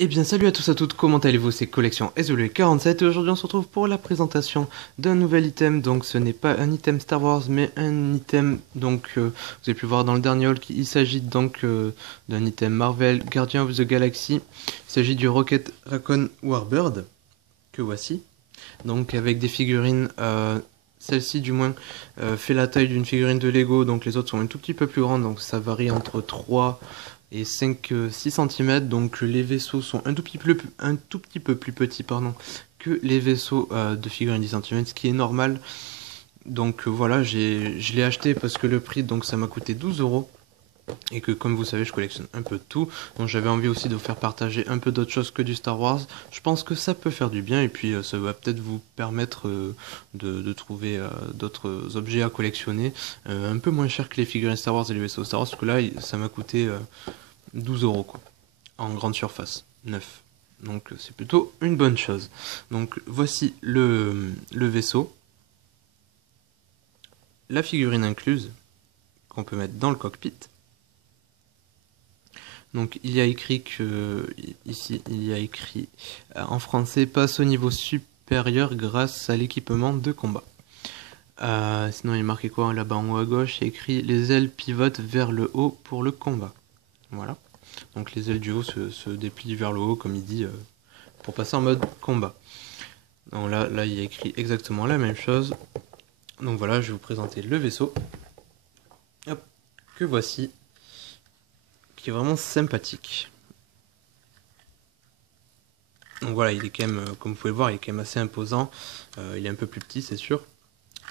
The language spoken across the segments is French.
Eh bien salut à tous à toutes, comment allez-vous? C'est Collection SW47 et aujourd'hui on se retrouve pour la présentation d'un nouvel item. Donc ce n'est pas un item Star Wars mais un item, vous avez pu voir dans le dernier haul qu'il s'agit d'un item Marvel Guardian of the Galaxy. Il s'agit du Rocket Raccoon Warbird que voici. Donc avec des figurines, celle-ci du moins fait la taille d'une figurine de Lego, donc les autres sont un tout petit peu plus grandes, donc ça varie entre 3 et 5-6 cm, donc les vaisseaux sont un tout petit peu plus petits que les vaisseaux de figurines 10 cm, ce qui est normal. Donc voilà, je l'ai acheté parce que le prix, donc ça m'a coûté 12 € et que comme vous savez je collectionne un peu de tout, donc j'avais envie aussi de vous faire partager un peu d'autres choses que du Star Wars. Je pense que ça peut faire du bien et puis ça va peut-être vous permettre de trouver d'autres objets à collectionner un peu moins cher que les figurines Star Wars et les vaisseaux Star Wars, parce que là ça m'a coûté 12 € quoi, en grande surface, neuf. Donc c'est plutôt une bonne chose. Donc voici le vaisseau, la figurine incluse qu'on peut mettre dans le cockpit. Donc il y a écrit que ici il y a écrit en français passe au niveau supérieur grâce à l'équipement de combat. Sinon il est marqué quoi là-bas en haut à gauche, il y a écrit les ailes pivotent vers le haut pour le combat. Voilà. Donc les ailes du haut se déplient vers le haut comme il dit pour passer en mode combat. Donc là il y a écrit exactement la même chose. Donc voilà, je vais vous présenter le vaisseau. Hop, que voici, qui est vraiment sympathique. Donc voilà, il est quand même, comme vous pouvez le voir, il est quand même assez imposant. Il est un peu plus petit, c'est sûr.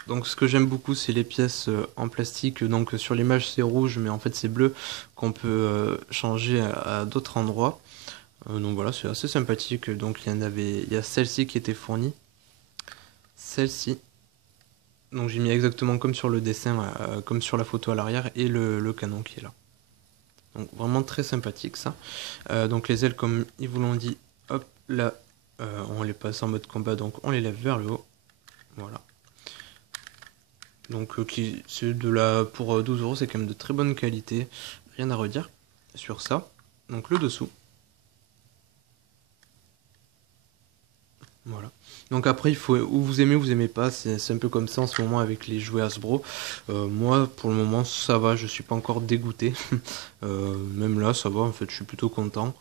Donc ce que j'aime beaucoup, c'est les pièces en plastique. Donc sur l'image c'est rouge, mais en fait c'est bleu, qu'on peut changer à d'autres endroits. Donc voilà, c'est assez sympathique. Donc il y a celle-ci qui était fournie. Celle-ci. Donc j'ai mis exactement comme sur le dessin, comme sur la photo à l'arrière, et le canon qui est là. Donc vraiment très sympathique ça. Donc les ailes, comme ils vous l'ont dit, hop là, on les passe en mode combat, donc on les lève vers le haut. Voilà. Donc c'est de la pour 12 €, c'est quand même de très bonne qualité. Rien à redire sur ça. Donc le dessous. Voilà. Donc après, il faut ou vous aimez ou vous aimez pas. C'est un peu comme ça en ce moment avec les jouets Hasbro. Moi, pour le moment, ça va. Je suis pas encore dégoûté. Même là, ça va. En fait, je suis plutôt content.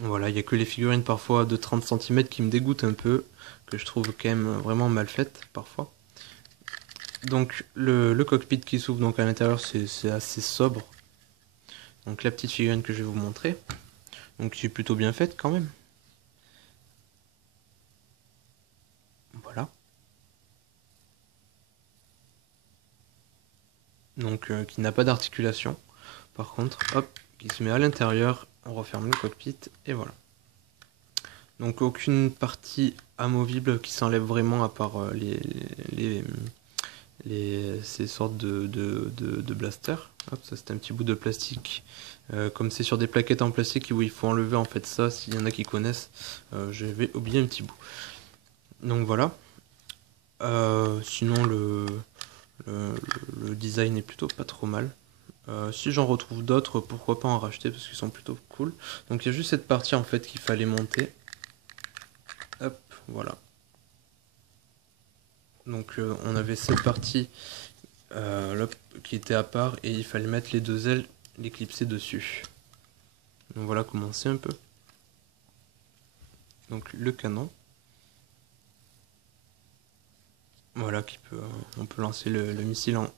Voilà, il y a que les figurines parfois de 30 cm qui me dégoûtent un peu, que je trouve quand même vraiment mal faites parfois. Donc le cockpit qui s'ouvre, donc à l'intérieur c'est assez sobre. Donc la petite figurine que je vais vous montrer, donc qui est plutôt bien faite quand même. Voilà. Donc qui n'a pas d'articulation. Par contre, hop, qui se met à l'intérieur, on referme le cockpit et voilà. Donc aucune partie amovible qui s'enlève vraiment à part ces sortes de blasters. Hop, ça c'est un petit bout de plastique. Comme c'est sur des plaquettes en plastique où il faut enlever en fait ça, s'il y en a qui connaissent, j'avais oublié un petit bout. Donc voilà. Sinon le, le design est plutôt pas trop mal. Si j'en retrouve d'autres, pourquoi pas en racheter parce qu'ils sont plutôt cool. Donc il y a juste cette partie en fait qu'il fallait monter. Hop, voilà. Donc on avait cette partie là, qui était à part et il fallait mettre les deux ailes, les clipser dessus. Donc voilà comment c'est un peu. Donc le canon. Voilà, on peut lancer le missile en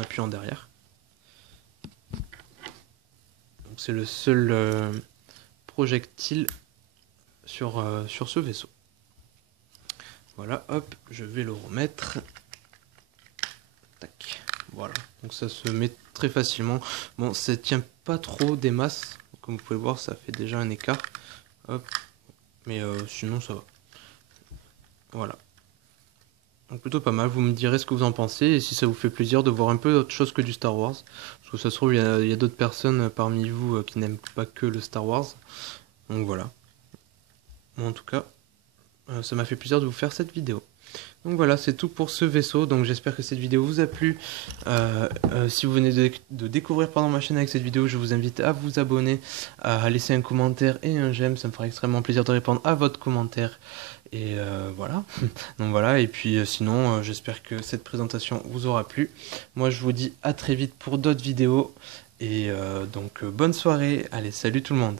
appuyant derrière. C'est le seul projectile sur ce vaisseau. Voilà, hop, je vais le remettre. Tac, voilà. Donc ça se met très facilement. Bon, ça tient pas trop des masses. Comme vous pouvez le voir, ça fait déjà un écart. Hop, mais sinon ça va. Voilà. Donc plutôt pas mal, vous me direz ce que vous en pensez et si ça vous fait plaisir de voir un peu autre chose que du Star Wars. Parce que ça se trouve, il y a d'autres personnes parmi vous qui n'aiment pas que le Star Wars. Donc voilà. Bon, en tout cas, ça m'a fait plaisir de vous faire cette vidéo. Donc voilà, c'est tout pour ce vaisseau. Donc j'espère que cette vidéo vous a plu. Si vous venez de découvrir ma chaîne avec cette vidéo, je vous invite à vous abonner, à laisser un commentaire et un j'aime. Ça me fera extrêmement plaisir de répondre à votre commentaire. Et voilà. Donc voilà. Et puis sinon, j'espère que cette présentation vous aura plu. Moi, je vous dis à très vite pour d'autres vidéos. Et donc bonne soirée. Allez, salut tout le monde.